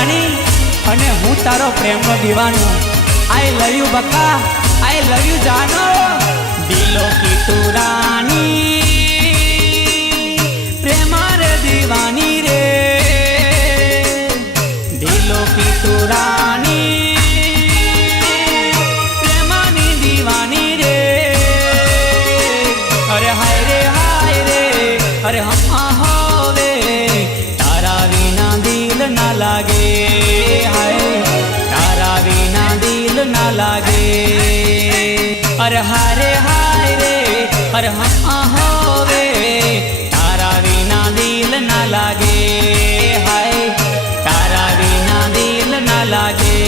રાણી અને હું તારો પ્રેમનો દીવાનો। आई लव यू बक्का, आई लव यू जानो। दिलों की तू रानी, प्रेम रे दीवानी रे। दिलों की तू रानी, प्रेमानी दीवानी रे। अरे हाय रे हाय रे, अरे हम होवे तारा विना दिल ना लागे। हाय तारा विना दिल ना लागे। अरे हाय रे हाय रे, अरे हम होवे तारा विना दिल ना लागे। हाय तारा विना दिल ना लागे।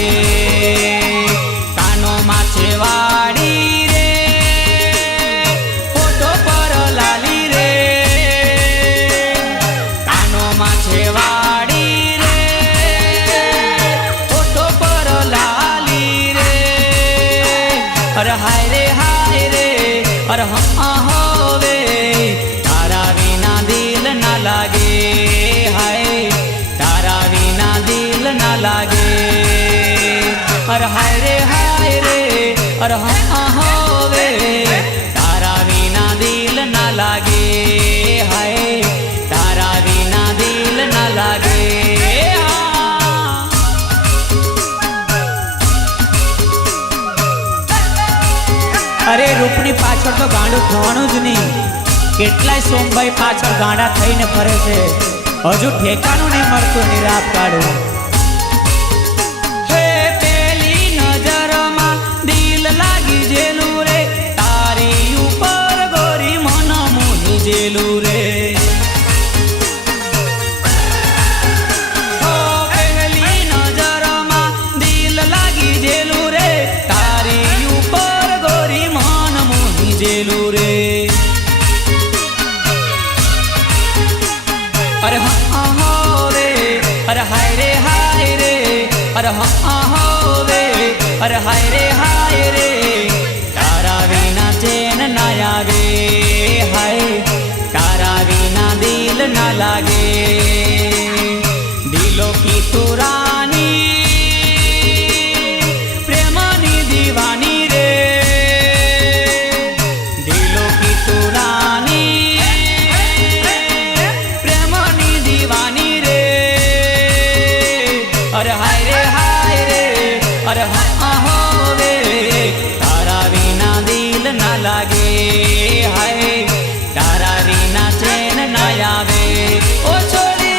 कानो माछे वाड़ी रे, फोटो पर लाली रे। कानो माछे वाड़ी रे, फोटो पर लाली रे। अरे हाय रे हाय रे, अरे हम होवे तारा विना दिल ना लागे। हाय तारा विना दिल ना लागे। अरे हाय रे हाय रे, अरे हम होवे तारा विना दिल ना लागे। हाय तारा विना दिल ना लागे। अरे रूपनी पाछळ तो गांडू थवानुं ज नहीं। केटलाय सोमभाई पाछळ गांडा थईने फरे छे, हजू ठेकाणुं नहीं मळतुं निराप काढो। हे पेली नजरमा दिल लागी जेलू रे, तारी उपर गोरी मन मोही जेलू रे। हो पेली नजरमा दिल लागी जेलू रे, तारी उपर गोरी मन मोही जेलू रे। अरे हाँ होवे, अरे हाय रे हाय रे, अरे हाँ होवे, अरे हाय रे हाय रे। तारा विना चैन ना आवे। हाय तारा विना दिल ना लागे। दिलों की तू रानी, प्रेमानी दीवानी रे। दिलों की तू रानी, प्रेमानी दीवानी रे। अरे हाय रे हाय रे, अरे हाँ होवे तारा विना दिल ना लागे। हाय तारा विना चैन ना आवे। ओ छोरी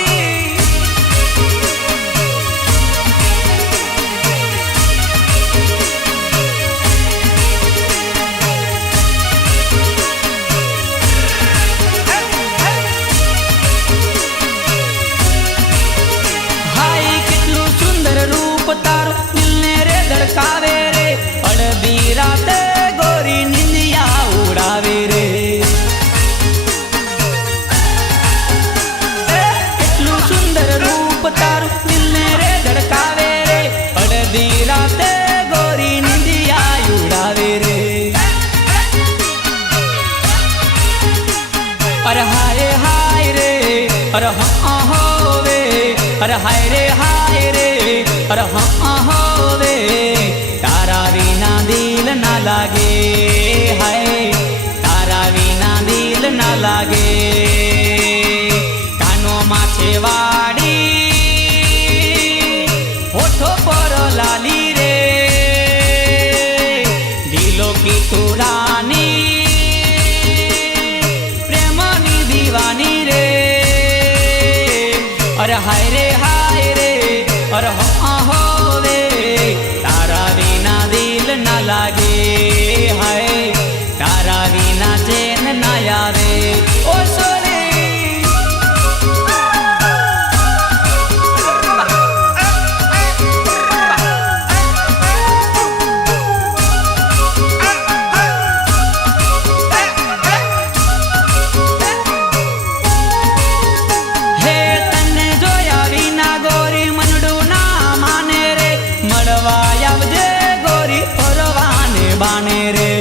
हाय कितलू सुंदर रूप तारू दिल ने रे धड़कावे रे। अड़बी राते गोरी निंदिया उड़ावे रे। कितलू सुंदर रूप तारू दिल ने रे धड़कावे रे। अड़बी राते गोरी निंदिया उड़ावे रे। अरे हाय हाय रे, अरे हाँ होवे, अरे हाय रे हाय रे, अरे हाँ होवे तारा विना दिल ना लागे। हाय तारा विना दिल ना लागे। कानो माछे वाड़ी, होठो पर लाली रे। दिलों की तू रानी, प्रेमानी दीवानी रे। अरे हाय रे हाय रे, अरे हाँ होवे तारा विना दिल ना लागे। हाय तारा विना चैन ना आवे। ओ सोरे हे तन्ने जोया विना गोरी मनडू ना माने रे। मळवा आवजे गोरी फरवाने बाने रे।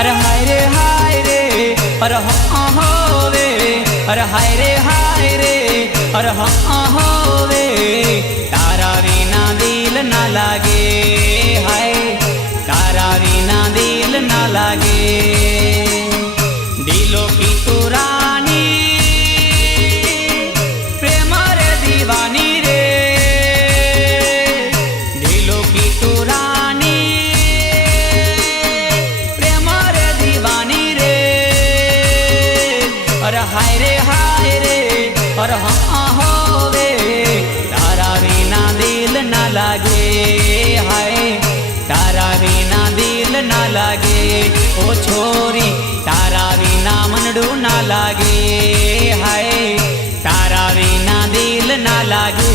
અરે હાય રે અરે હોવે અરે હાય રે અરે હોવે તારા વિના દિલ ના લાગે હાય તારા વિના દિલ ના લાગે દિલો કી તું રાની પ્રેમ રે દીવાની રે દિલો કી તું રાની પ્રેમ રે દીવાની રે અરે હાય રે અરે હોવે તારા વિના દિલ ના લાગે હાય તારા વિના દિલ ના લાગે ઓ છોરી તારા વિના મનડું ના લાગે હાય તારા વિના દિલ ના લાગે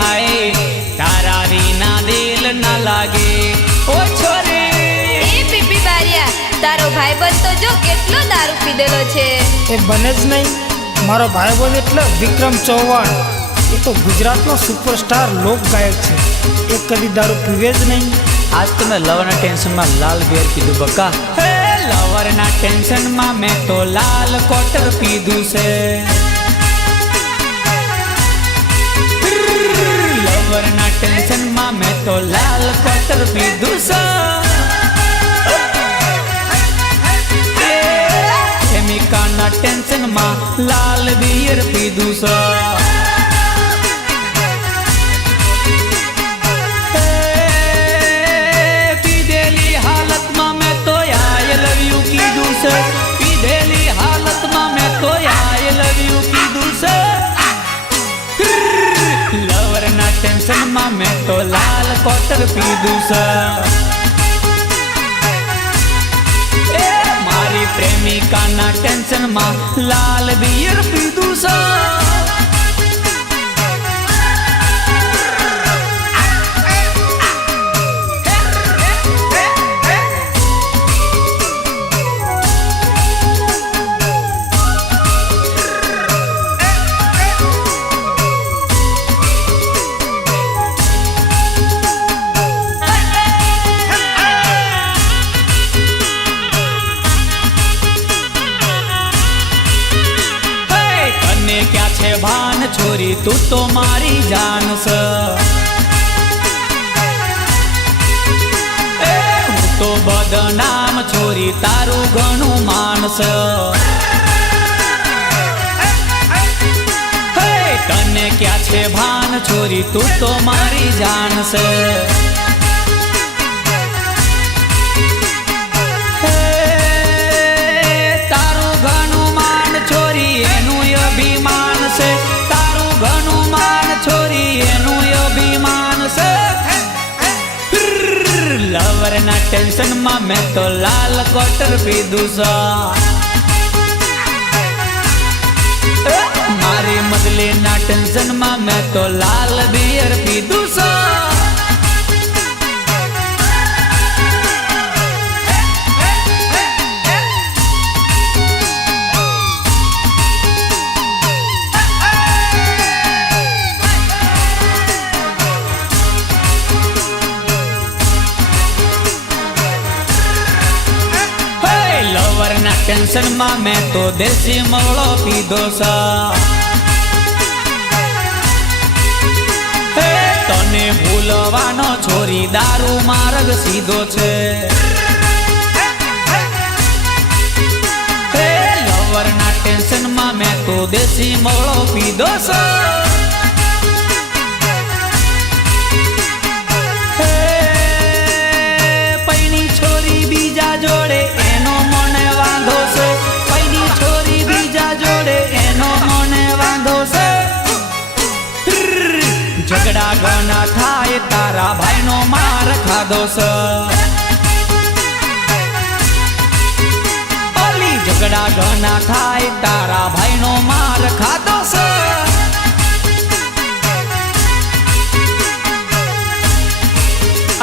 હાય તારા વિના દિલ ના લાગે ઓ છોરી એ પીપી બારિયા તારો ભાઈબંધ તો જો કેટલો દારૂ પીધેલો છે. એ બને જ નહીં. મારો ભાઈબંધ એટલે વિક્રમ ચૌહાણ. એ તો ગુજરાતનો સુપરસ્ટાર લોક ગાયક છે. એ કદી દારૂ પીવે જ નહીં. આજ તો મેં લવરના ટેન્શનમાં લાલ બિયર પીધું બકા. હે લવરના ટેન્શનમાં મેં તો લાલ કોટર પીધું છે. લવરના ટેન્શનમાં મેં તો લાલ કોટર પીધું છે. પ્રેમિકાના ટેન્શનમાં લાલ બિયર પીધું છે. પીધેલી હાલતમાં મેં તો આઈ લવ યુ કીધું છે. પીધેલી હાલતમાં મેં તો આઈ લવ યુ કીધું છે. લવરના ટેન્શનમાં મેં તો લાલ કોટર પીધું છે. મારી પ્રેમિકાના ટેન્શનમાં લાલ બિયર પીધું છે. ક્યાં છે ભાન છોરી તું તો મારી જાન છે. હું તો બદનામ છોરી તારું ઘણું માન છે. તને ક્યાં છે ભાન છોરી તું તો મારી જાન છે. તારું ઘણું માન છોરી એનું અભિમાન છે. તારું ઘણું માન છોરી એનું અભિમાન છે. લવરના ટેન્શનમાં મેં તો લાલ કોટર પીધું છે. મારી મદલીના ટેન્શનમાં મેં તો લાલ બિયર પીધું છે. લવરના ટેન્શનમાં મેં તો દેશી મોળો પીધો છે. તને ભૂલવાનો છોરી દારૂ માર્ગ સીધો છે. લવરના ટેન્શનમાં મેં તો દેશી મોળો પીધો છે. પૈણી છોરી બીજા જોડે એનો મને વાંધો છે. પૈણી છોરી બીજા જોડે એનો મને વાંધો છે. ઝઘડા ઘણા થાય તારા ભાઈનો માર ખાધો છે. ઓલી ઝઘડા ઘણા થાય તારા ભાઈનો માર ખાધો છે.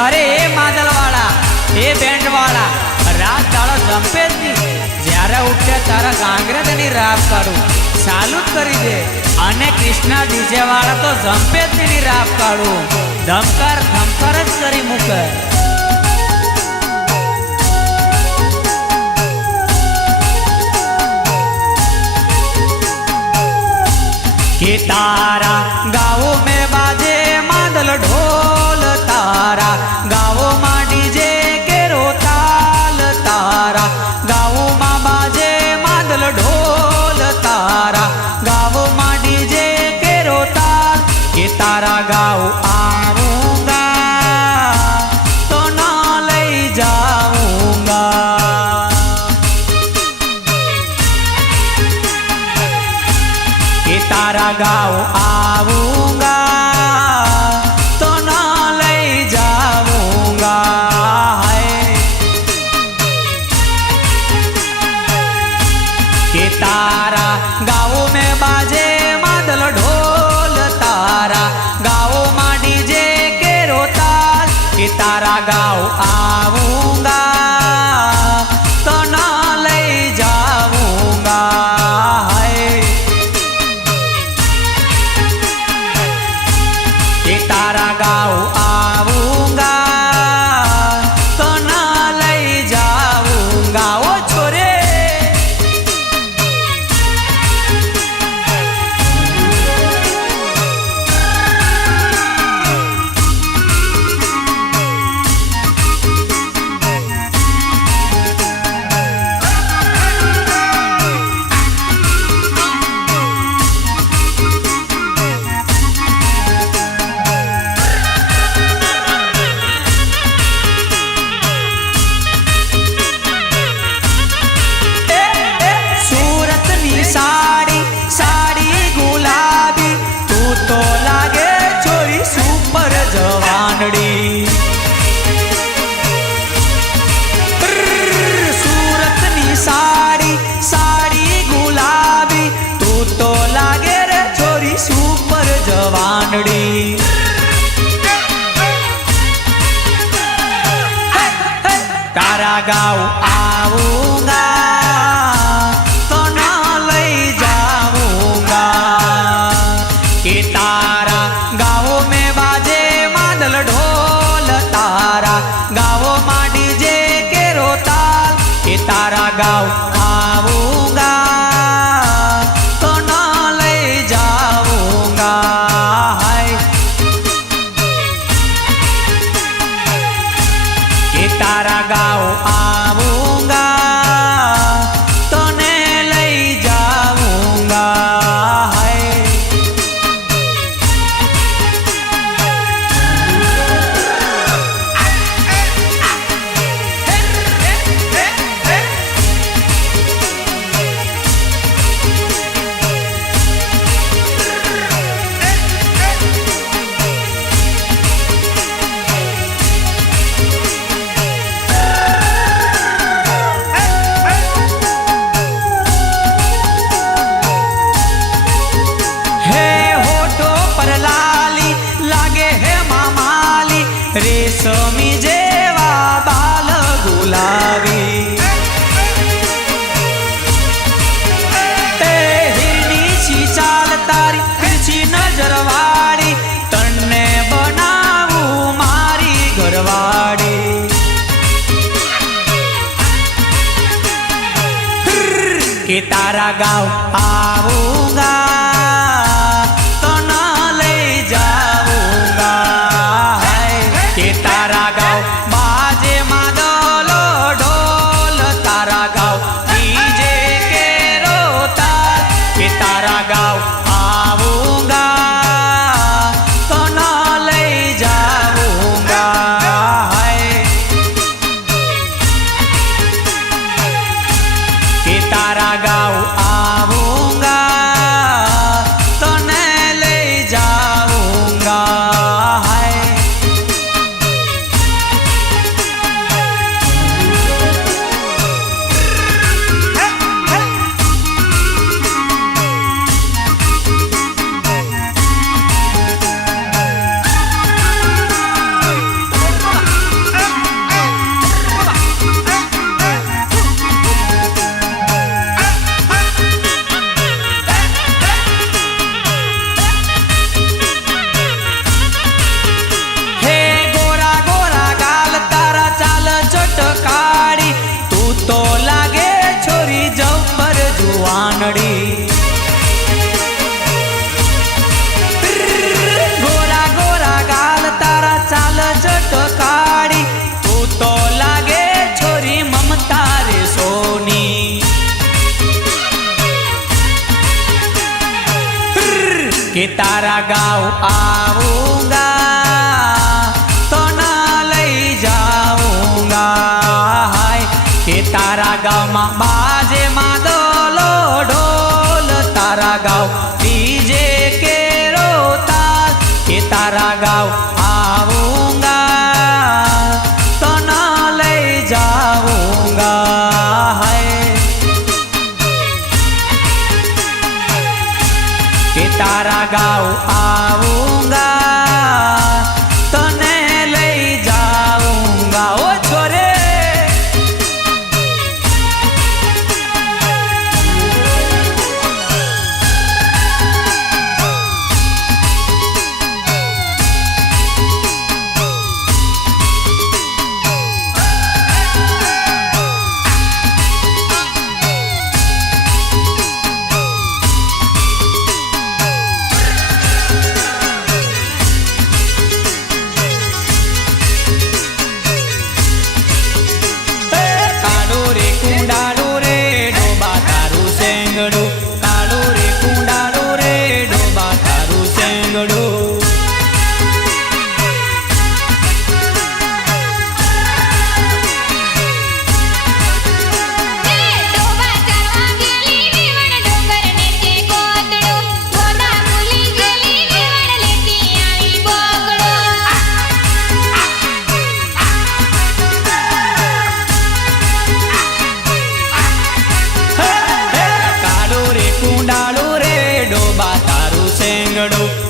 અરે એ માદલવાળા એ બેન્ડવાળા રાત દાડો જંપે જ નહીં. જ્યારે ઉઠે તારા ગાંગરેની રાફ કાઢું ચાલુ જ કરી દે. અને કૃષ્ણા ડીજે વાળા તો જંપે જ નહીં રાફ કાઢું ધમકાર જ કરી મૂકે. तारा गाँव में बाजे मादल ढोल तारा गाँव में डीजे केरो ताल तारा गाँव में बाजे मादल ढोल तारा गाँव में डीजे केरो ताल के तारा गाँव आऊंगा तो ना ले जाऊंगा के तारा गाँव आऊंगा तो ना ले जाऊंगा के तारा गाँव में बाजे मादल ढोल तारा गाँव में डीजे केरो ताल के तारा गाँव आऊंगा तो ना ले जाऊंगा के तारा गाँव आऊंगा तो ना ले जाऊंगा ओ छोरे साड़ी साड़ी गुलाबी तू तो लागे छोरी सुपर जवानड़ी सूरतनी साड़ी साड़ी गुलाबी तू तो लागे रे छोरी सुपर जवानड़ी तारा गाँव आऊंगा के तारा गाँव में बाजे मादल ढोल तारा गाँव में डीजे केरो ताल के तारा गाँव आऊंगा तो ना ले जाऊंगा के तारा गाँव आऊंगा तो ने ले जाऊंगा रेशमी जेवा बाल गुलाबी हिरनी सी चाल तारी तिरछी नजर वाड़ी तन्ने बनावू मारी घरवाड़ी के तारा गाँव आऊंगा तो ना ले जाऊंगा के तारा गाँव बाजे मादलो ढोल तारा गाँव डीजे केरो ताल के तारा गाँव आऊंगा तो ना ले जाऊंगा के तारा गाँव आऊंगा तो न ले जाऊंगा કે તારા ગાવ આવુંગા તો ના લઈ જાઉંગા હાય કે તારા ગાવમાં બાજે માદલો ઢોલ તારા ગાવ ડીજે કે રોતા કે તારા ગાવ આવુંગા તો ના લઈ જાઉંગા હાય કે તારા ગાવ આવુંગા તને લઈ જાઉંગા ઓ છોરે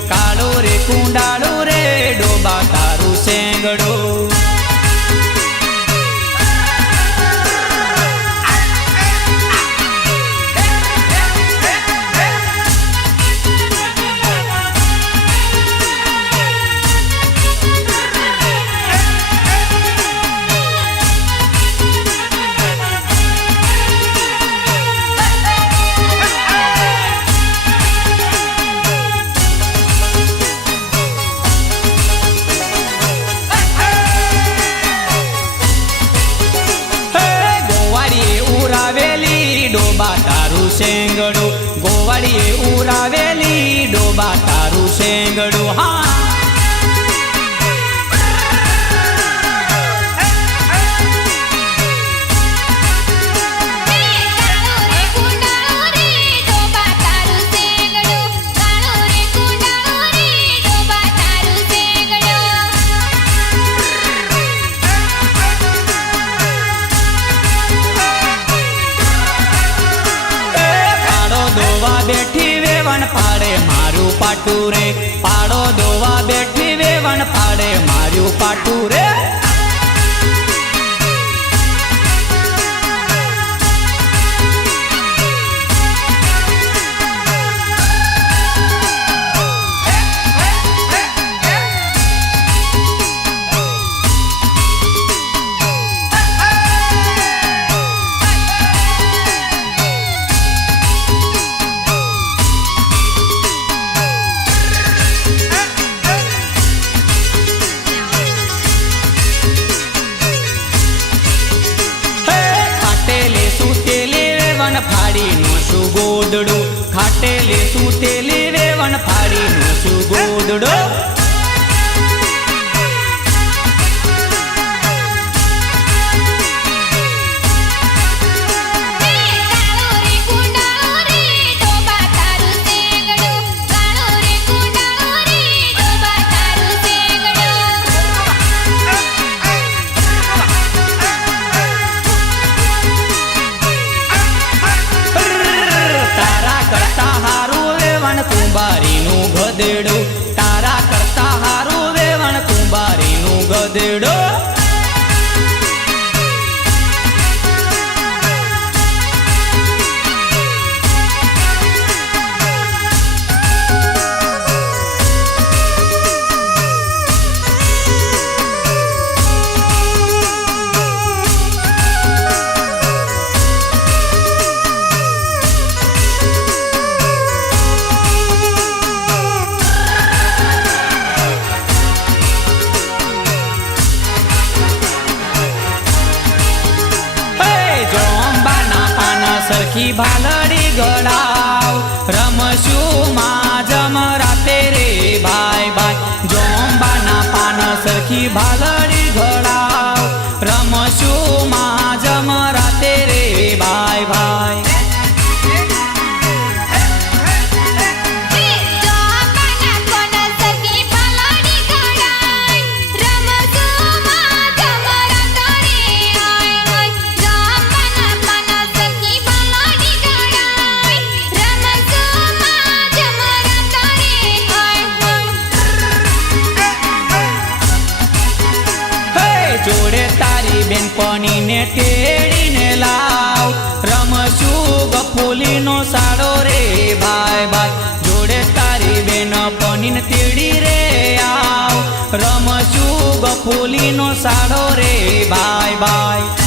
કાળો રે કુંડાળો રે ડોબા તારું સેંગડો ડોબા તારું સેંગડો ગોવાળીએ ઉરાવેલી ડોબા તારું સેંગડો હા બેઠી વેવણ પાડે મારું પાટું રે પાડો દોવા બેઠી વેવણ પાડે મારું પાટું રે ફાડી નો શું ગોદડો ખાટેલે સૂતેલી વેવણ ફાડી નો શું ગોદડો કુંભારીનું ગધેડું તારા કરતા હારું વેવણ કુંભારીનું ગધેડું સરખી ભાલડી ગળાવ રમશું માં જમરા સખી ભાલડી ઘડાવ રમશું માં જમરાતે રે ભાઈ ભાઈ જોડે તારી બેનપણીને તેડીને લાવ રમશું ગફુલીનો સાડો રે ભાઈ ભાઈ જોડે તારી બેનપણીને તેડી રે આવ રમશું ગફુલીનો સાડો રે ભાઈ ભાઈ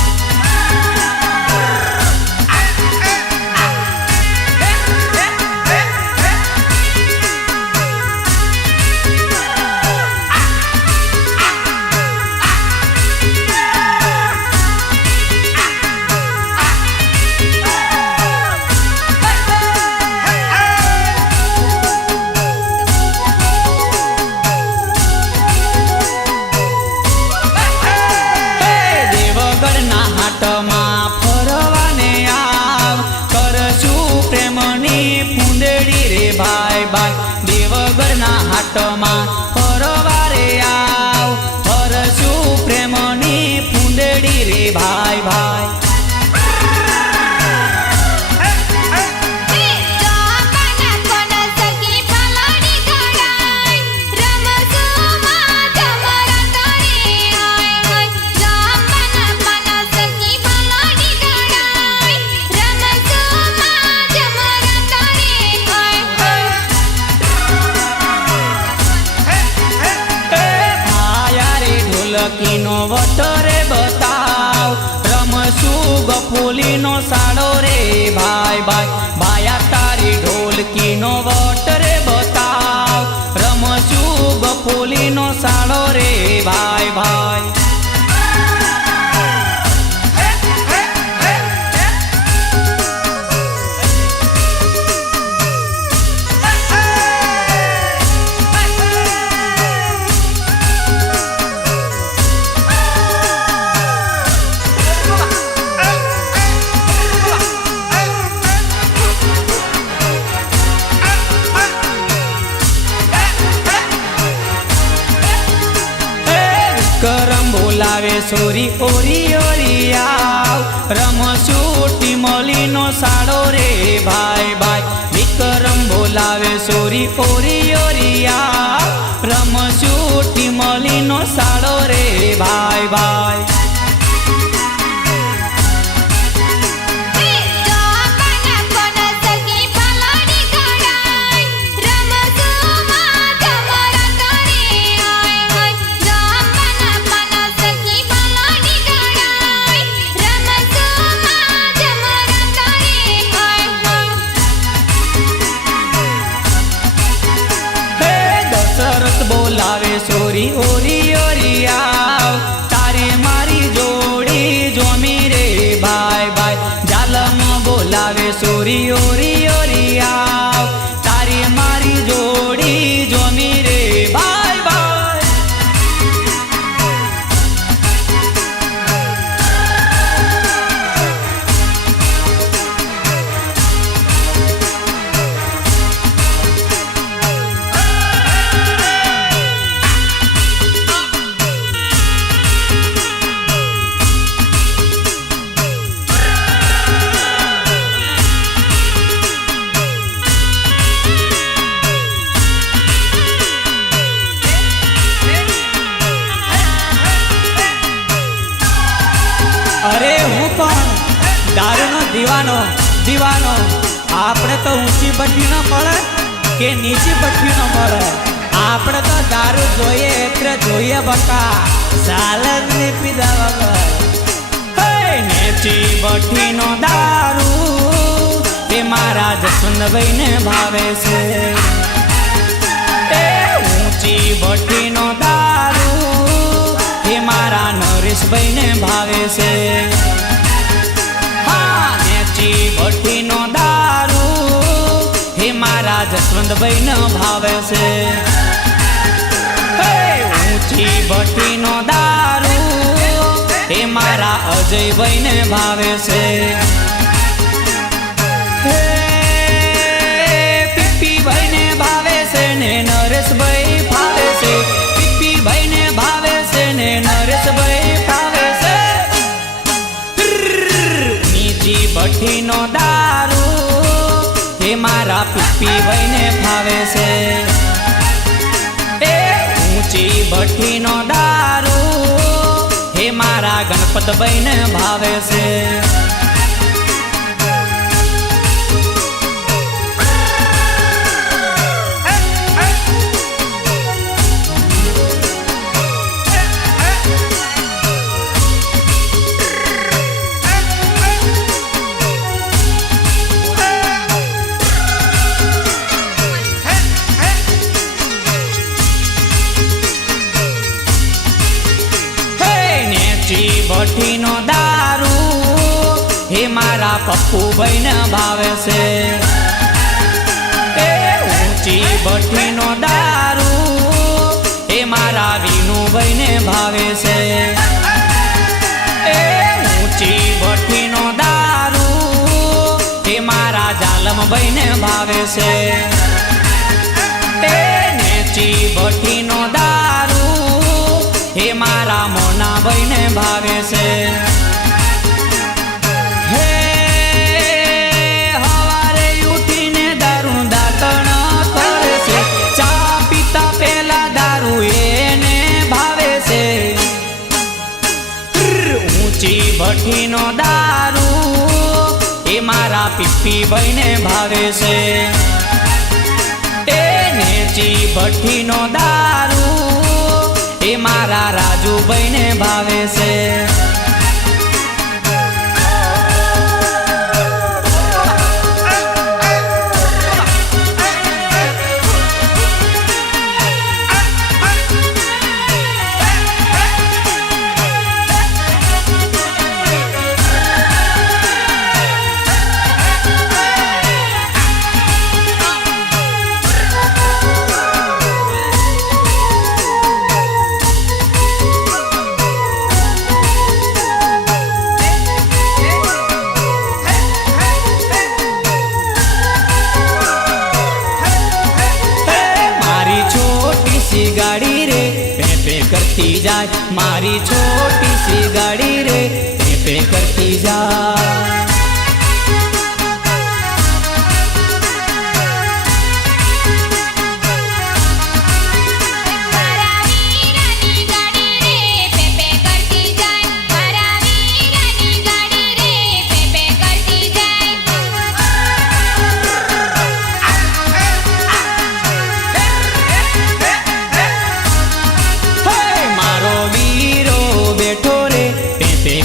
ફરવાને આવ કરશું પ્રેમની ફૂંદડી રે ભાઈ ભાઈ દેવગઢના હાટમાં ફરવા રે આવ કરશું પ્રેમની ફૂંદડી રે ભાઈ ભાઈ ઢોલકીનો વટરે બતાવ રમશું ગફુલીનો સાડો રે ભાઈ ભાઈ ભાયા તારી ઢોલકીનો વટરે બતાવ રમશું ગફુલીનો સાડો રે ભાઈ ભાઈ કરમ બોલાવે સોરી ઓરી ઓરી આવ રમશું ટીમલીનો સાડો રે ભાઈ ભાઈ વિક્રમ બોલાવે સોરી ઓરી ઓરી આવ રમશું ટીમલીનો સાડો રે ભાઈ ભાઈ બોલાવે સોરી ઓરી ઓરી આવ તારે મારી જોડી જોમી રે ભાઈ ભાઈ જાલમ બોલાવે સોરી ઓરી ઓરી આવ તારે મારી જોડી જોમી રે ભાઈ ભાઈ અરે હું પણ દારૂનો દીવાનો દીવાનો આપણે તો ઊંચી ભઠ્ઠી ન મળે કે નીચી ભઠ્ઠી ન મળે આપણે તો દારૂ જોઈએ એટલે જોઈએ બકા સાલન ને પીધા વગર નીચી ભઠ્ઠીનો દારૂ એ મારા જસવંતભાઈને ભાવે છે ઊંચી ભઠ્ઠીનો દારૂ એ મારા નરેશભાઈને ભાવે છે હા નેચી ભઠ્ઠીનો દારૂ એ મારા જસવંતભાઈને ભાવે છે ઊંચી ભઠ્ઠીનો રાજુભાઈને ભાવે છે. હે પીપીભાઈને ભાવે છે ને નરેશભાઈ ફાવે છે. પીપીભાઈને ભાવે છે ને નરેશભાઈ ફાવે છે. નીચી ભઠ્ઠીનો દારૂ એ મારા પીપીભાઈને ફાવે છે. એ ઊંચી ભઠ્ઠીનો દારૂ એ મારા ગણપતભાઈને ભાવે છે. ભઠ્ઠીનો દારૂ હે મારા પપ્પુભાઈને ભાવે છે. એ ઊંચી ભઠ્ઠીનો દારૂ હે મારા વિનુભાઈને ભાવે છે. એ ઊંચી ભઠ્ઠીનો દારૂ હે મારા જાલમભાઈને ભાવે છે. એ નેચી ભઠ્ઠીનો દારૂ હે મારા મોનાભાઈને ભાવે છે. હે હવારે ઉઠીને દારૂ દાંતણ કરે છે. ચા પીતા પેલા દારૂ એને ભાવે છે. ઊંચી ભઠ્ઠીનો દારૂ એ મારા પીપીભાઈને ભાવે છે. એ નેચી ભઠ્ઠીનો દારૂ એ મારા રાજુભાઈને ભાવે છે. ગાડી રે પે પે કરતી જાય. મારી છોટી સી ગાડી રે પે પે કરતી જાય.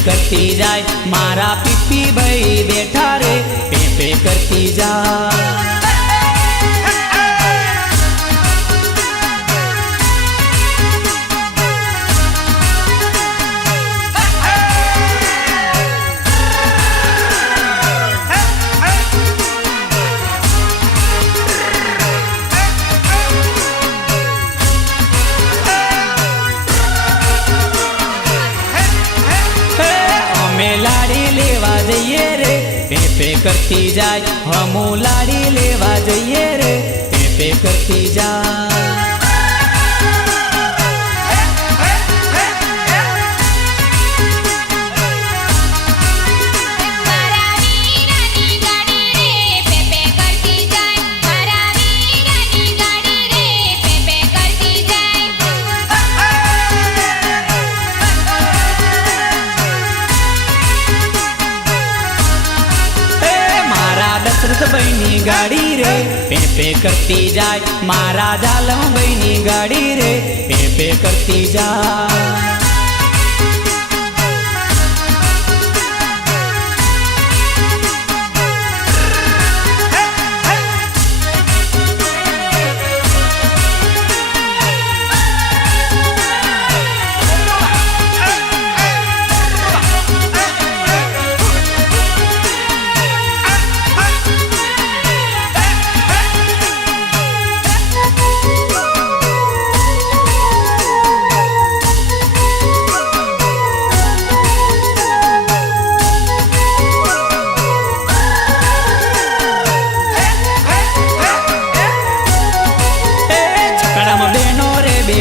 કરતી જાય મારા પીપીભાઈ બેઠા રે પે પે કરતી જાય. લાડી લેવા જઈએ રે પે પે કરતી જાય. હમુ લાડી લેવા જઈએ રે પે પે કરતી જાય. દશરથભાઈની ગાડી રે પે પે કરતી જાય. મારા જાલમભાઈની ગાડી રે પે પે કરતી જાય.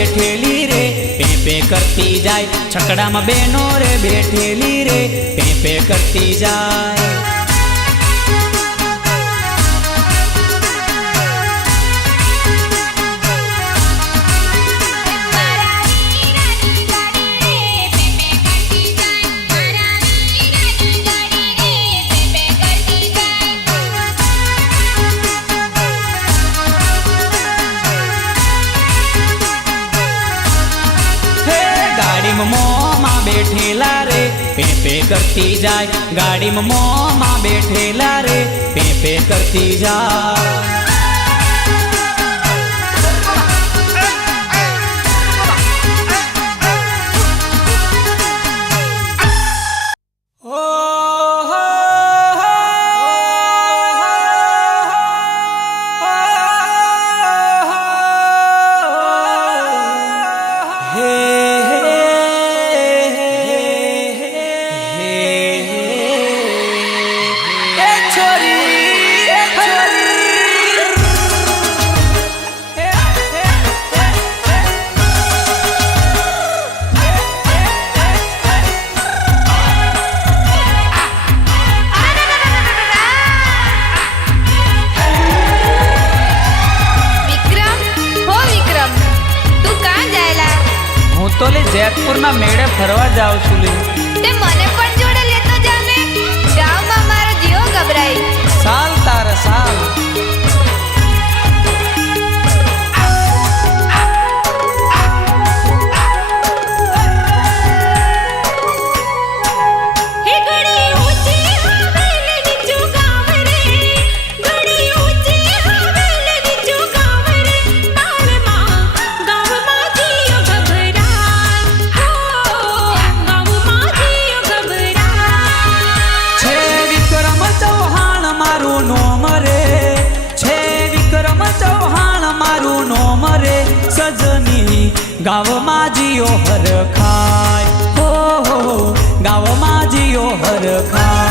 બેઠેલી રે પેપે કરતી જાય છકડામાં બેનો રે બેઠેલી રે પેપે કરતી જાય મોમાં બેઠેલા રે પેપે કરતી જાય ગાડીમાં મોમાં બેઠેલા રે પેપે કરતી જાય તો લે જેતપુરના મેળે ફરવા જાઉં છું લે તે મને પણ જોડે લેતો જાવ ને ગામમાં મારો જીવ ગભરાય સાલ તારા સાલ ગાવમાં જીઓ હર ખાય હો ગાવમાં જીઓ હર ખાય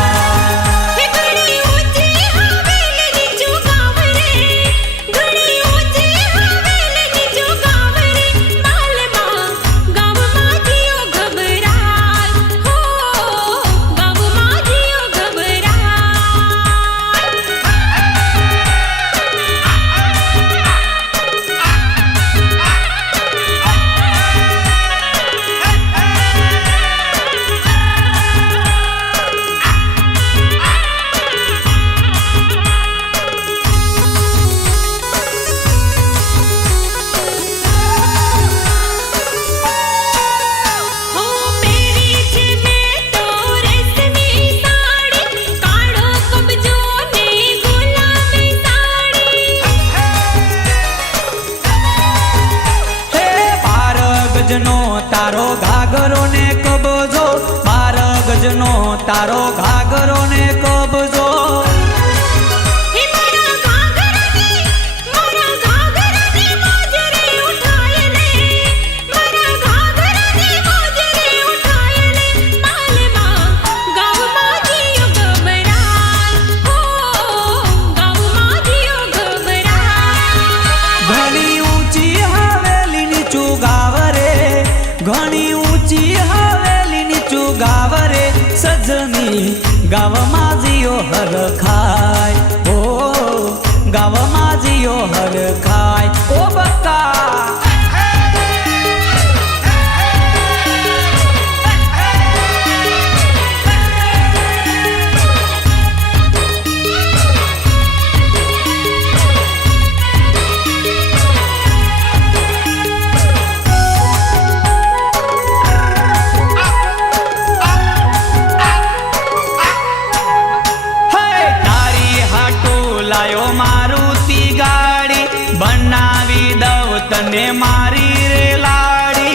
તારો ઘાઘરો ને કબજો 12 ગજનો તારો ઘાઘરો ને કબજો ઘણી ઊંચી હવેલી નીચું ગાવ રે સજની ગાવમાં જીઓ હર ખાય ઓ ગાવમાં જીઓ હર ખાય ઓ બકા મારુતિ ગાડી બનાવી દઉં તને મારી રે લાડી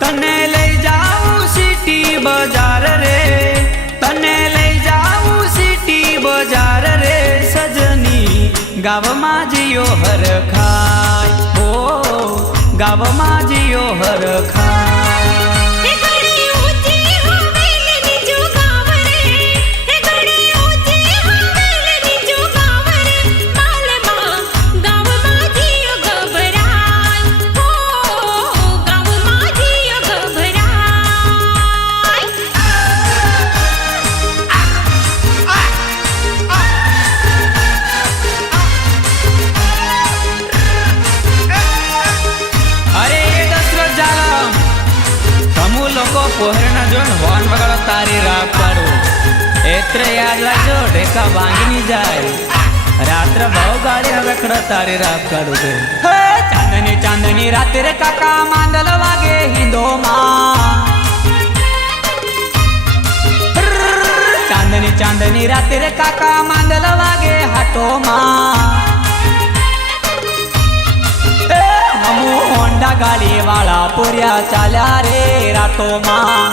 તને લઈ જાઉં સિટી બજાર રે તને લઈ જાઉં સિટી બજાર રે સજની ગાવમાં જીઓ હર ખાય ઓ ગાવમાં જીઓ હરખા હે ઘડી ઊંચી હોવેલ નીચું ગાવ રે હે ઘડી ઊંચી હોવેલ નીચું ગાવ રે માલમાં ગાવમાં જીઓ ગભરાય હો ગાવમાં જીઓ ગભરાય અરે દશરથ જાલમ તમુ લોકો પોહરના જોન હોર્ન વગાડો તારી રાખ પાડું એત્રે યાદ રાખજો ઢેકા ભાંગી જાય રાત્ર ભાવ ગાડી હવે ખડ તારી રાખ કાઢું છે હે ચાંદની ચાંદની રાતે રે કાકા માંદલ વાગે હિંદોમાં ચાંદની ચાંદની રાતે રે કાકા માંદલ વાગે હાટોમાં હમુ હોન્ડા ગાડી વાળા પૂર્યા ચાલ્યા રે રાતોમાં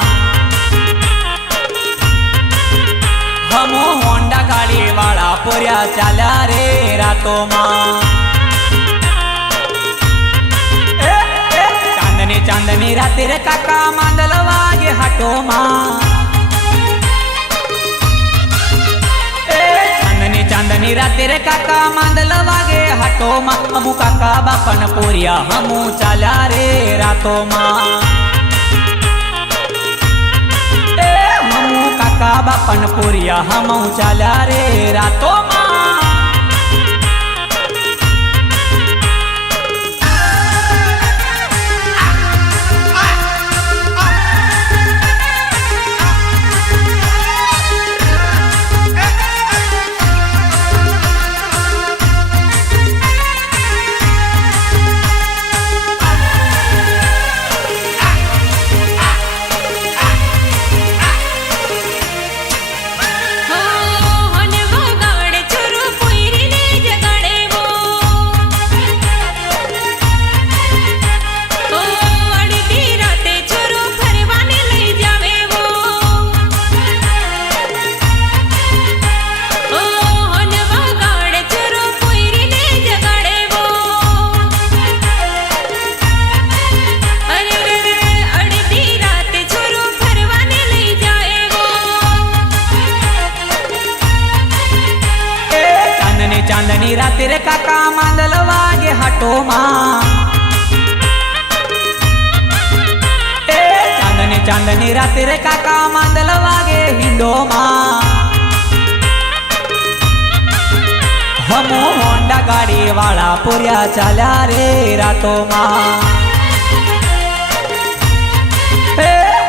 હમુ હોન્ડા ગાડી વાળા પૂર્યા ચાલ્યા રે રાતોમાં ચાંદની ચાંદની રાતે રે કાકા માંદલ વાગે હાટોમાં ચાંદની ચાંદની રાતે રે કાકા માંદલ વાગે હાટોમાં હમુ કાકા બાપન પોરિયા હમુ ચાલ્યા રે રાતોમાં હમુ કાકા બાપન પોરિયા હમુ ચાલ્યા રે રાતોમાં હો હન વગાડે છોરો પોઈરીને જગાડે વો હો અડધી રાતે છોરો ફરવાને લઈ જાવે વો હો હન વગાડે છોરો પોઈરીને જગાડે વો અરે રે રે અડધી રાતે છોરો ફરવાને લઈ જાય વો ચાંદની ચાંદની રાતે રે કાકા માંદલ વાગે હાટોમાં ચાંદની ચાંદની રાતે રે કાકા માંદલ વાગે હિંદોમાં હમુ હોન્ડા ગાડી વાળા પૂર્યા ચાલ્યા રે રાતોમાં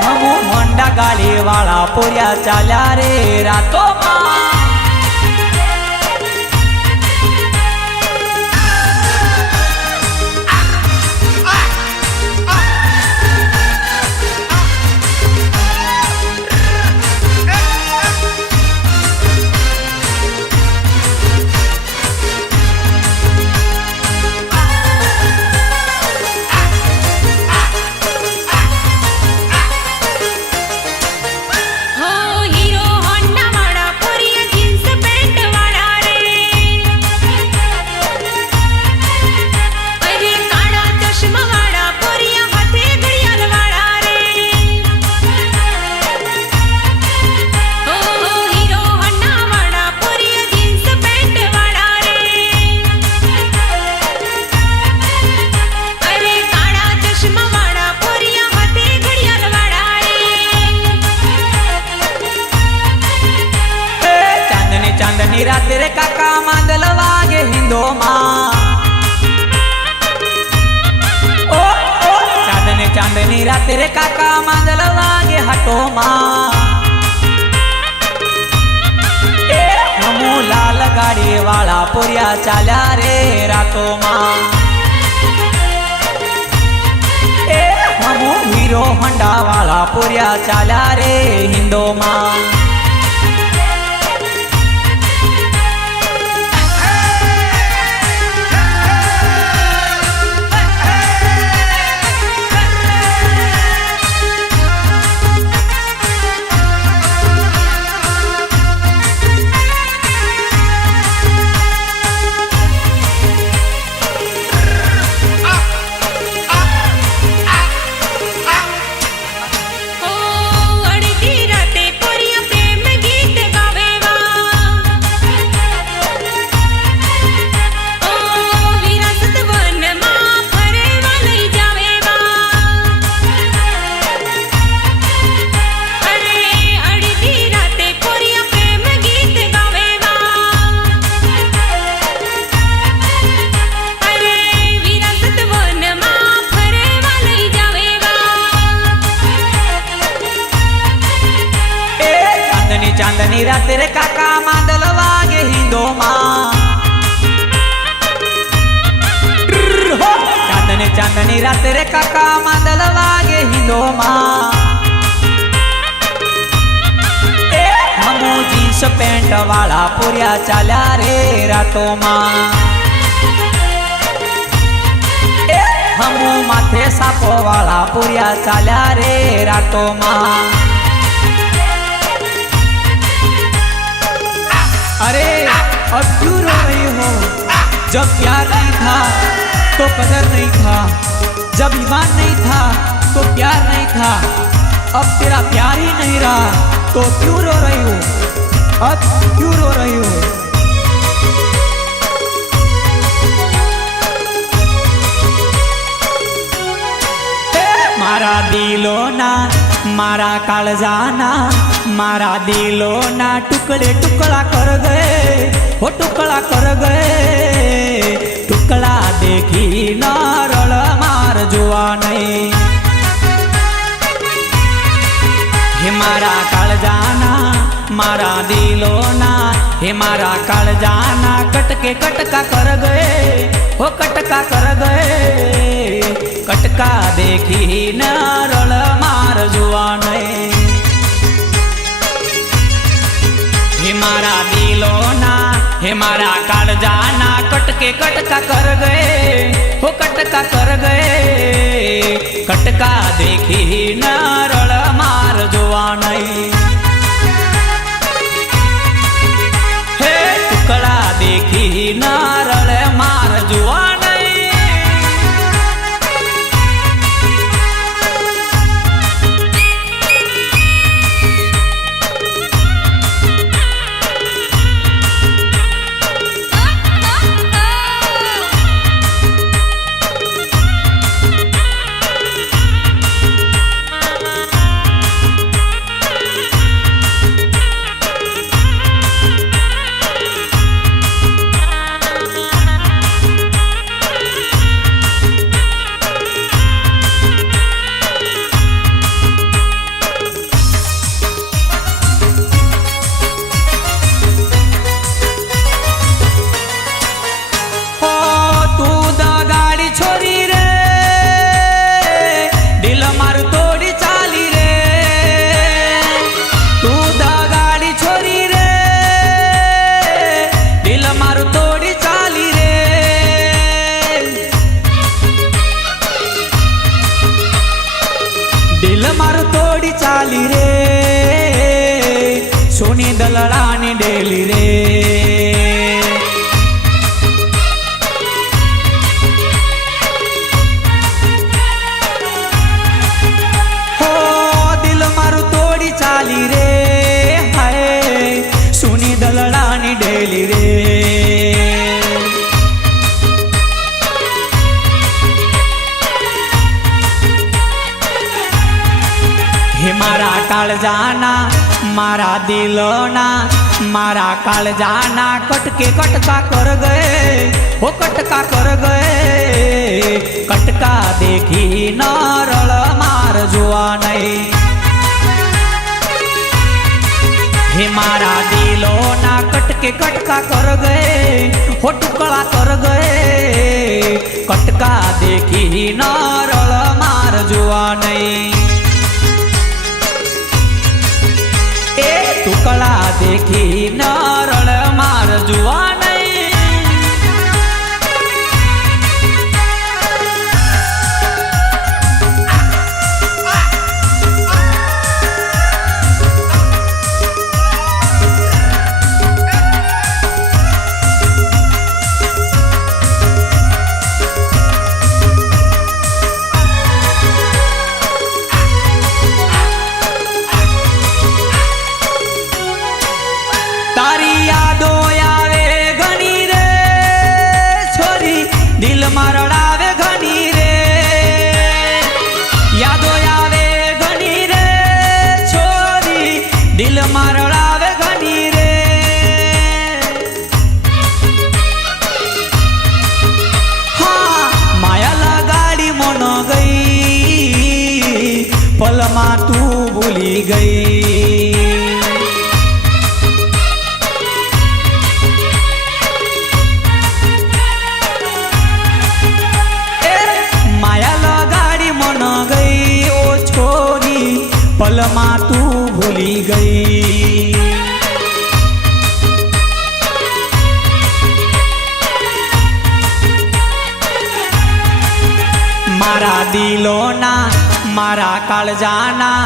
હમુ હોન્ડા ગાડી વાળા પૂર્યા ચાલ્યા રે રાતોમાં હો હીરો હોન્ડા વાળા પોરિયા જીન્સ પેન્ટ વાળા રે અરે કાળા ચશ્મા વાળા પોરિયા હાથે ઘડિયાળ વાળા રે હો હીરો હોન્ડા વાળા પોરિયા જીન્સ પેન્ટ વાળા રે અરે કાળા ચશ્મા વાળા પોરિયા હાથે ઘડિયાળ વાળા રે ચાંદની ચાંદની રાતે રે કાકા માંદલ વાગે હિંદોમાં ચાંદની ચાંદની રાતે રે કાકા માંદલ વાગે હાટોમાં હમુ લાલ ગાડી વાળા પૂર્યા ચાલ્યા રે રાતોમાં હમુ હીરો હોન્ડા વાળા પૂર્યા ચાલ્યા રે હિંદોમાં રાતે રે કાકા માંદલ વાગે હિંદોમાં ચાંદની રાતે રે કાકા માંદલ વાગે હિંદોમાં હમુ જીન્સ પેન્ટ વાળા પૂર્યા ચાલ્યા રે રાતોમાં હમુ માથે સાપો વાળા પૂર્યા ચાલ્યા રે રાતોમાં अरे अब क्यों रो रही हो जब प्यार नहीं था तो कदर नहीं था जब ईमान नहीं था तो प्यार नहीं था अब तेरा प्यार ही नहीं रहा तो क्यों रो रही हो अब क्यों रो रही हो मारा दिलो ना मारा काळजाना मारा दिलो ना टुकड़े टुकड़ा कर गए हो टुकड़ा कर गए टुकड़ा देखी न रड़ मार जुआ नहीं हे मारा काळजाना मारा दिलो ना हे मारा काळजाना कटके कटका कर गए हो कटका कर गए कटका देखी न रड़ मार जुआ नहीं हे मारा दिलो ना हे मारा काळजाना कटके कटका कर गए हो कटका कर गए कटका देखी न रड़ मार जुआ नहीं हे टुकड़ा देखी न रड़ मार जुआ नहीं ચાલી રે સોની દલડાની ડેલી રે હો દિલ મારું તોડી ચાલી રે હાય સોની દલડાની ડેલી રે हे मारा काळजाना मारा दिलोना मारा काळजाना कटके कटका कर गए हो कटका कर गए कटका देखी न रड़ मार जुआ नहीं हे मारा दिलोना कटके कटका कर गए हो टुकड़ा कर गए कटका देखी न रड़ मार जुआ नहीं टुकड़ा देखी न रड़ मार जुआ नहीं तारी પલમાં તું ભૂલી ગઈ. મારા દિલોના મારા કાળજાના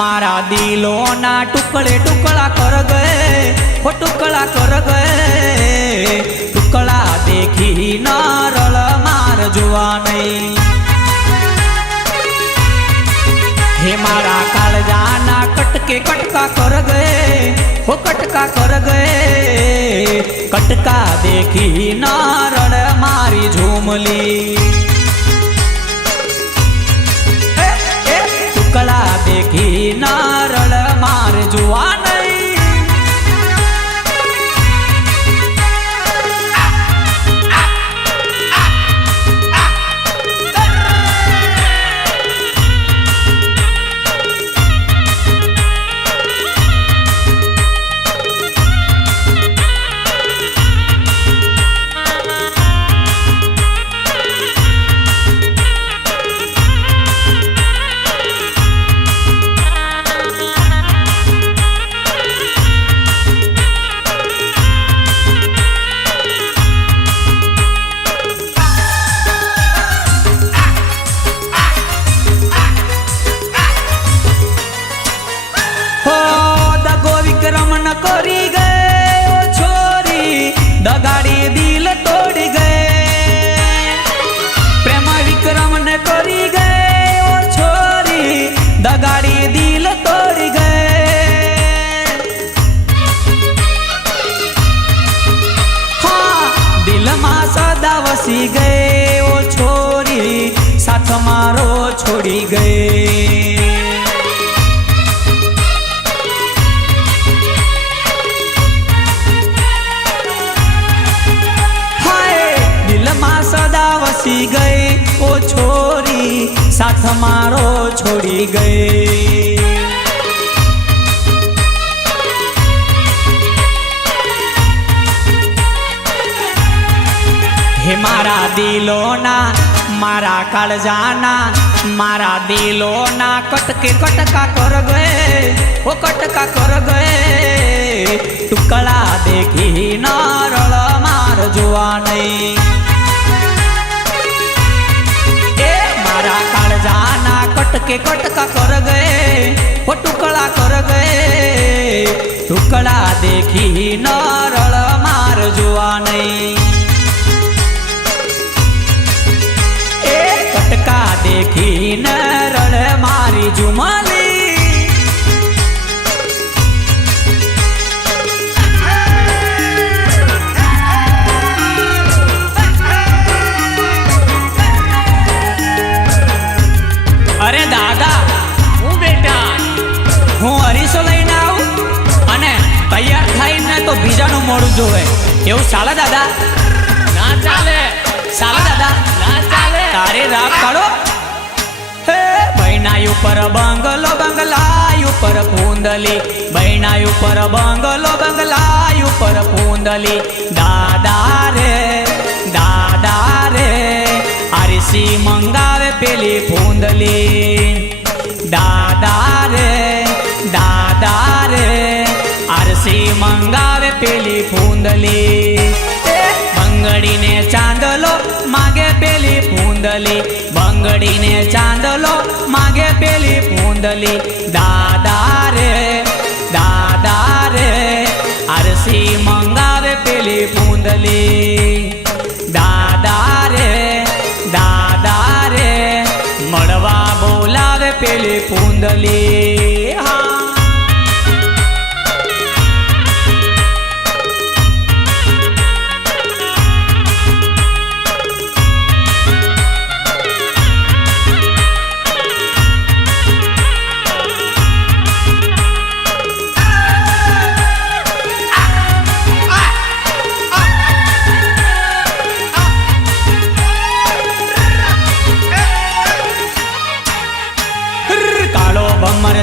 મારા દિલોના ટુકડે ટુકડા કર ગયે હો ટુકડા કર ગયે ટુકડા દેખી ન રળ માર જોવા નહીં. હે મારા કાળજાના કટકે કટકા કર ગયે હો કટકા કર ગયે કટકા દેખી ન રળ મારી ઝૂમલી. ટુકડા દેખી ના રળ માર જોવા નહીં. વિક્રમ ન કરી ગયે ઓ છોરી દગાડી દિલ તોડી ગયે. પ્રેમ વિક્રમ ન કરી ગયે ઓ છોરી દગાડી દિલ તોડી ગયે. હા દિલમાં સદા વસી ગયે ઓ છોરી સાથ મારો છોડી ગયે. સદા વસી ગઈ ઓ છોરી સાથ મારો છોડી ગઈ. હે મારા દિલોના મારા કાળજાના મારા દિલોના કટકે કટકા કર ગયે ઓ કટકા કર ગયે ટુકડા દેખી ન રળ માર જોવા નહીં. મારા કાળજાના કટકે કટકા કર ગયે ઓ ટુકડા કર ગયે ટુકડા દેખી ન રળ માર જોવા નહીં. એ કટકા દેખી ન રળ મારી ઝુમલી. અરે દાદા હું બેટા હું અરીસો લઈને આવું અને તૈયાર થઈને તો બીજાનું મોડું જોવે એવું ચાલે દાદા? ના ચાલે. ચાલે દાદા? ના ચાલે. તારે રાપ કાઢો. હે બૈનાય ઉપર બંગલો બંગલાય ઉપર પૂંદલી બૈનાય ઉપર બંગલો બંગલાય ઉપર પૂંદલી. દાદા રે આરસી મંગાવે પેલી પૂંદલી. દાદા રે આરસી મંગાવે પેલી પૂંદલી. બંગડીને ચાંદલો માગે પેલી પૂંદલી બંગડીને ચાંદલો માગે પેલી પૂંદલી. દાદા રે આરસી મંગાવે પેલી પૂંદલી. દાદા રે મળવા બોલાવે પેલી પૂંદલી. હા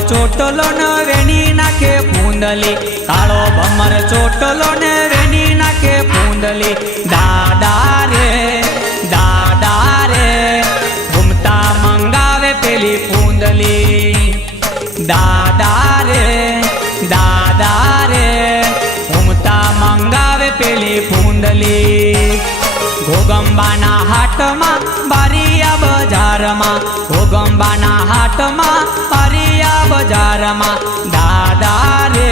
ચોટલો ન વેણી નાખે પૂંદલી કાળો ભમર ચોટલો ને વેણી નાખે પૂંદલી. દાદા રે ઘૂમતા મંગાવે પેલી પૂંદલી. દાદા ઘોગંબાના હાટમાં બારિયા બજારમાં, ઘોગંબાના હાટમાં બારિયા બજારમાં, દાદા રે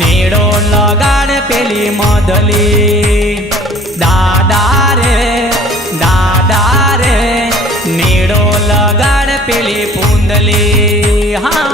નેડો લગાડ પેલી મદલી, દાદા રે નેડો લગાડ પેલી પૂંદલી. હા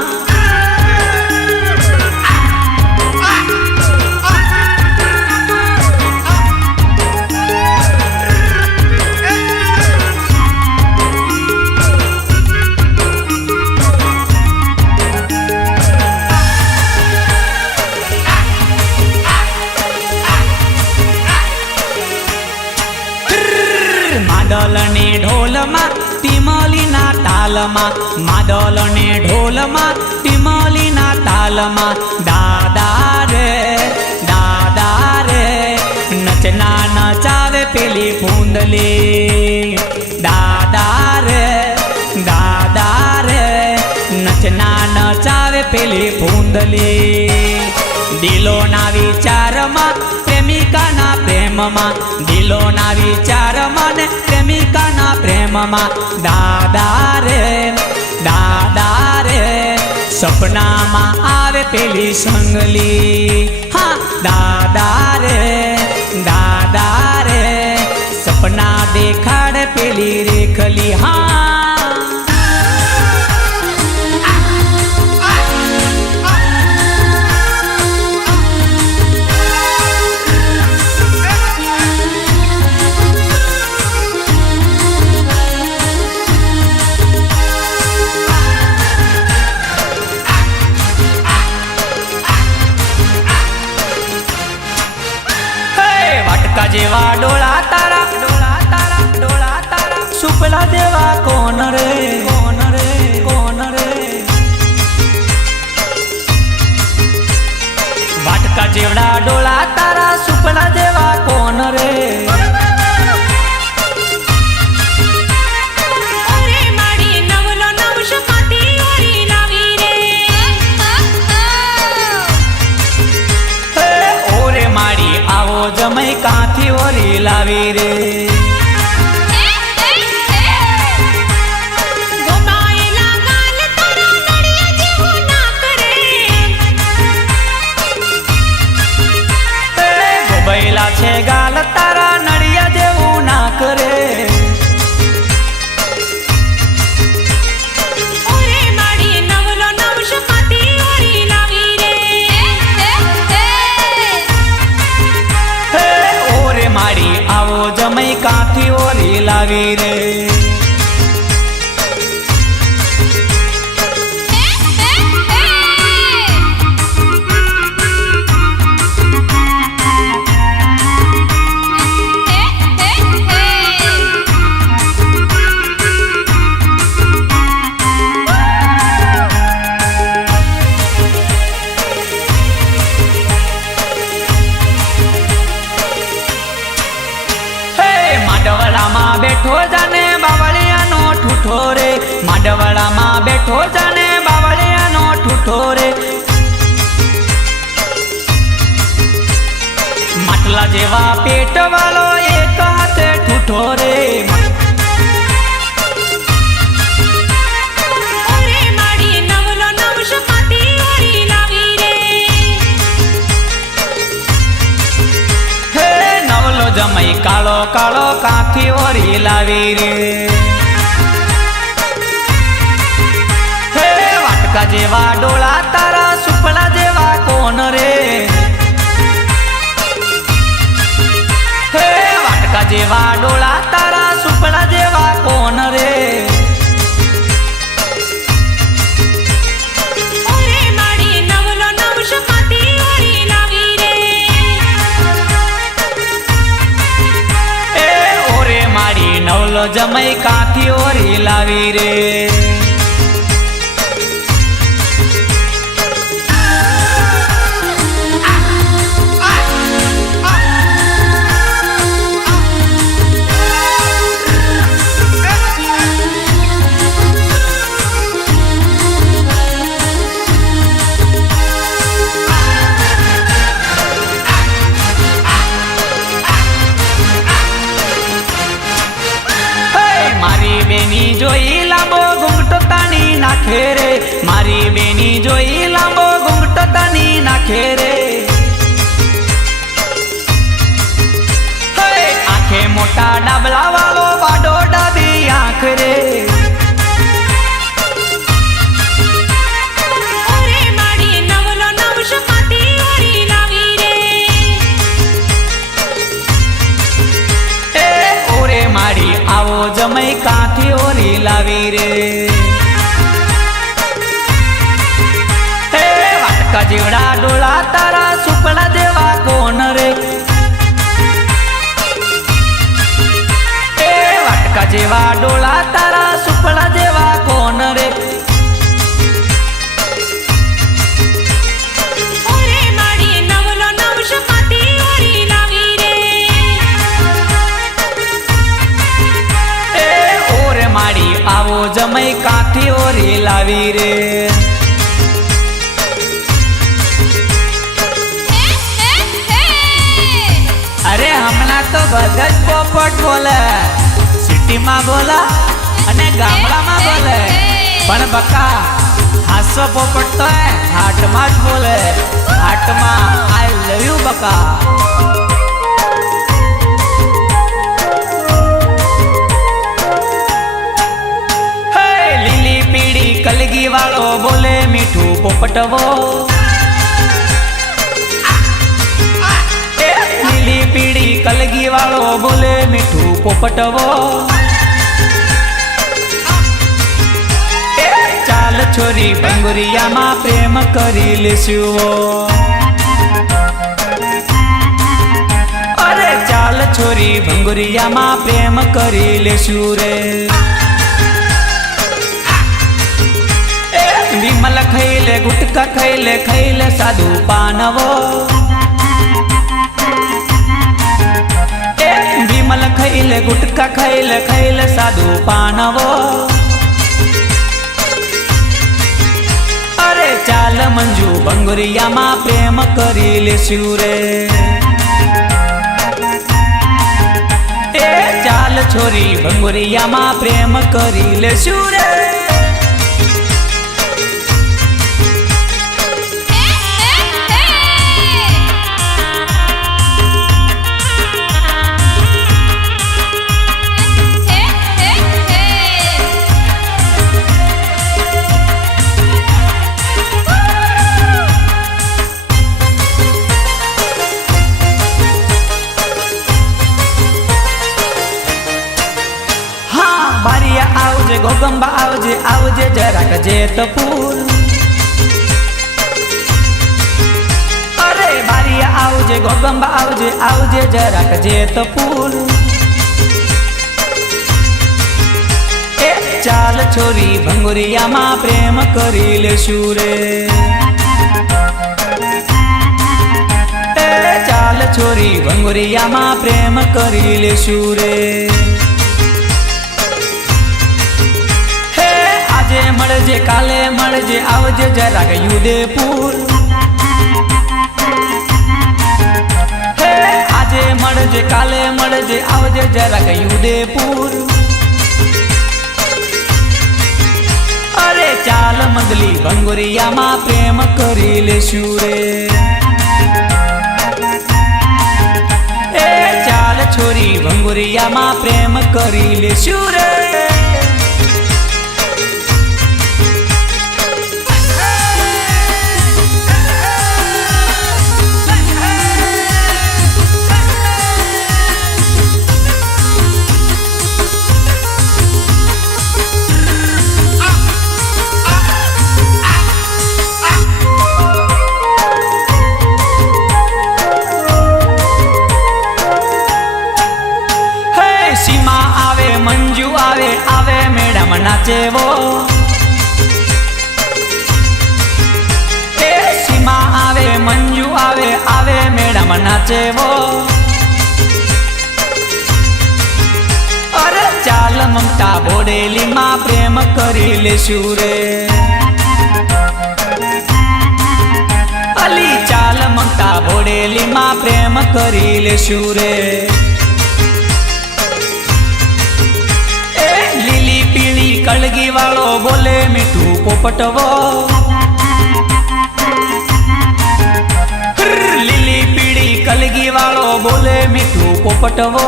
માદલને ઢોલમાં ટીમલીના તાલમાં, માદલને ઢોલમાં ટીમલીના તાલમાં, દાદા રે નચના નચાવે પેલી પૂંદલી, દાદા રે નચના નચાવે પેલી પૂંદલી. દિલોના વિચારમાં પ્રેમિકાના પ્રેમમાં, દિલોના વિચારમાં ને પ્રેમિકાના પ્રેમમાં, દાદા રે સપનામાં આવે પેલી સંગલી. હા દાદા રે સપના દેખાડે પેલી રેખલી. હા વાટકા જેવા ડોળા તારા, ડોળા તારા, ડોળા તારા, સુપલા દેવા કોણ રે, કોણ રે, કોણ રે. વાટકા જેવડા ડોળા તારા, સુપલા દેવા કોણ રે. ઓરે માડી નવલો નવશો કાતી ઓરી લાવી રે. હે ઓરે માડી આવો જમઈ કાંથી ઓરી લાવી રે. ગોપાયેલા ગાલ તારા નડિયા જેવું નાક રે. ગોબૈલા છે ગાલ તારા નડિયા જેવું ના કરે. ઓરે માડી નવલો નવશો કાતી ઓરી લાવી રે. હે ઓરે માડી આવો જમઈ કાંથી ઓરી લાવી રે. માંડવડામાં બેઠો જાને બાવળિયાનો ઠૂઠો રે, માંડવડામાં બેઠો જાને બાવળિયાનો ઠૂઠો રે. માટલા જેવા પેટ વાળો એક હાથે ઠૂઠો રે. ઓરે માડી નવલો નવશો કાતી ઓરી લાવી રે. હે નવલો જમઈ કાળો કાળો કાંથી ઓરી લાવી રે. હે વાટકા જેવા ડોળા તારા, સુપડા જેવા કોણ રે. હે વાટકા જેવા ડોળા તારા, સુપડા જેવા કોણ રે. ઓરે માડી નવલો નવશો કાતી ઓરી લાવી રે. એ ઓરે માડી નવલો જમઈ કાંથી ઓરી લાવી રે. મારી બેની જોઈ લાંબો ઘૂંઘટ તાની નાખે રે. આંખે મોટા ડાબલા વાળો બાડો ડાબી આંખ રે. ઓરે માડી નવલો નવશ પાતી ઓરી લાવી રે. એ ઓરે માડી આવો જમઈ કાંથી ઓરી લાવી રે. એ વાટકા જેવડા ડોળા તારા સુપડા જેવા કોણ રે. જેવા ડોળા તારા સુપડા જેવા કોણ રે. ઓરે માડી નવલો નવશ પાતી ઓરી લાવી રે. એ ઓરે માડી આવો જમઈ કાંથી ઓરી લાવી રે. અરે હમણાં તો બધા જ પોપટ બોલે. સિટીમાં બોલા અને ગામડામાં બોલે, પણ બકા હાસો પોપટ તો હાટમાં જ બોલે. હાટમાં આઈ લવ યુ બકા. હે લીલી પીળી કલગી વાળો બોલે મીઠું પોપટવો. લીલી પીળી કલગી વાળો બોલે મીઠું પોપટવો. ચાલ છોરી ભંગુરિયામાં પ્રેમ કરી લેશું. અરે ચાલ છોરી ભંગુરિયામાં પ્રેમ કરી લેશું રે. વિમલ ખૈલે ગુટકા ખૈલે સાદું પાનવો. વિમલ ખૈલે ગુટકા ખૈલે સાદું પાનવો. અરે ચાલ મંજુ ભંગુરિયામાં પ્રેમ કરી લેશું રે. એ ચાલ છોરી ભંગુરિયામાં પ્રેમ કરી લેશું રે. આવજે ગોગંબા આવજે આવજે જરાક જેતપુર. અરે બારિયા આવજે ગોગંબા આવજે આવજે જરાક જેતપુર. એ ચાલ છોરી ભંગુરિયામાં પ્રેમ કરી લેશું રે. એ ચાલ છોરી ભંગુરિયામાં પ્રેમ કરી લેશું રે. મળજે કાલે મળજે આવજે જરાક યુદેપુર. હે આજે મળજે કાલે મળજે આવજે જરાક યુદેપુર. અરે ચાલ મંદલી ભંગુરિયામાં પ્રેમ કરી લેશું રે. એ ચાલ છોરી ભંગુરિયામાં પ્રેમ કરી લેશું રે. મંજુ આવે આવે મેડમ નાચેવો. એ સીમા આવે મંજુ આવે આવે મેડમ નાચેવો. અરે ચાલ મમતા બોડેલીમાં પ્રેમ કરી લેશું રે. અલી ચાલ મમતા બોડેલીમાં પ્રેમ કરી લેશું રે. કળગી વાળો બોલે મીઠું પોપટવો લીલી પીળી કલગી વાળો બોલે મીઠું પોપટવો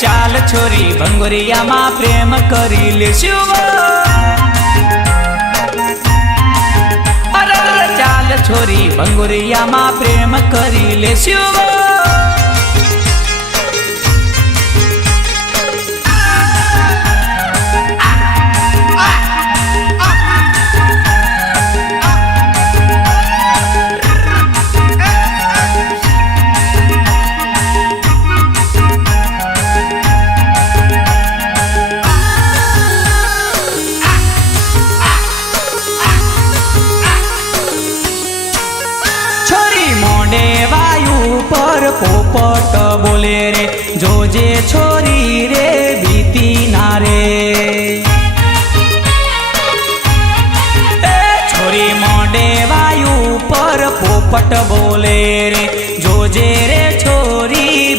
ચાલ છોરી ભંગોરિયામાં પ્રેમ કરી લેશું અરે ચાલ છોરી ભંગોરિયામાં પ્રેમ કરી લેશું પોપટ બોલે રે જોજે છોરી રે બીતી ના રે છોરી મોઢે વાયુ પર પોપટ બોલે રે જોજે રે છોરી